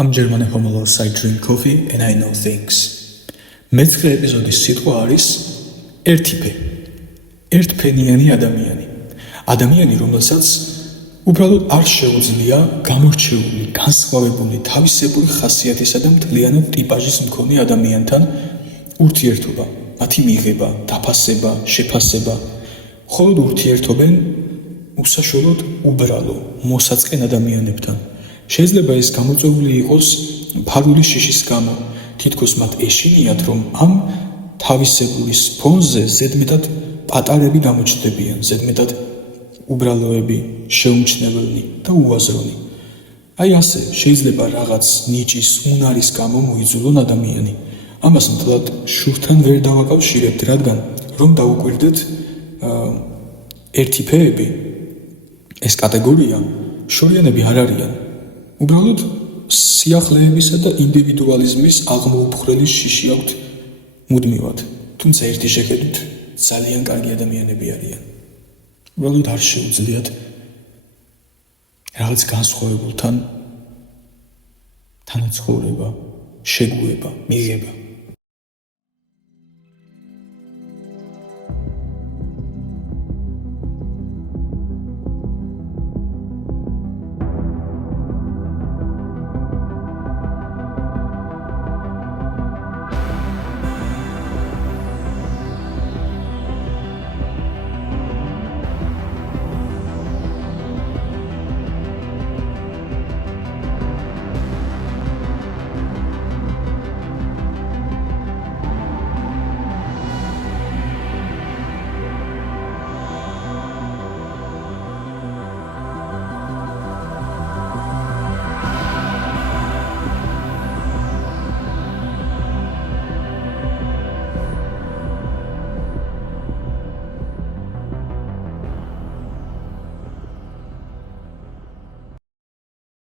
I'm German homologous. I drink coffee and I know things. მეცხრე ეპიზოდის სიტყვა არის ერთიფე. ერთფენიანი ადამიანი. ადამიანი, რომელსაც უბრალოდ არ შეუძლია გამორჩეული, განსხვავებული, თავისებური ხასიათისა და მთლიანად ტიპაჟის მქონე ადამიანთან ურთიერთობა, მათი მიღება, დაფასება, შეფასება. მხოლოდ ურთიერთობენ უსაშველოდ უბრალო, მოსაწყენ ადამიანებთან. შეიძლება ეს გამოწვეული იყოს ფარული შიშის გამო. თითქოს მათ ეშინიათ, რომ ამ თავისებურის ფონზე ზედმეტად პატარები გამოჩნდებიან, ზედმეტად უბრალოები, შეუმჩნეველი და უაზრონი. აი ასე შეიძლება რაღაც ნიჭის, უნარის გამო მოიძულონ ადამიანი. ამას მთლად შურთან ვერ დავაკავშირებთ, რადგან რომ დაუკვირდეთ ერთიფეები, ეს კატეგორია შორიანები არ არიან. უბრალოდ სიახლეებისა და ინდივიდუალიზმის აღმოუფხრელი შიში აქვთ მუდმივად, თუმცა ერთი შეხედვით ძალიან კარგი ადამიანები არიან. უბრალოდ არ შეუძლიათ რაღაც განსხვავებულთან თანაცხოვრება, შეგუება, მიღება.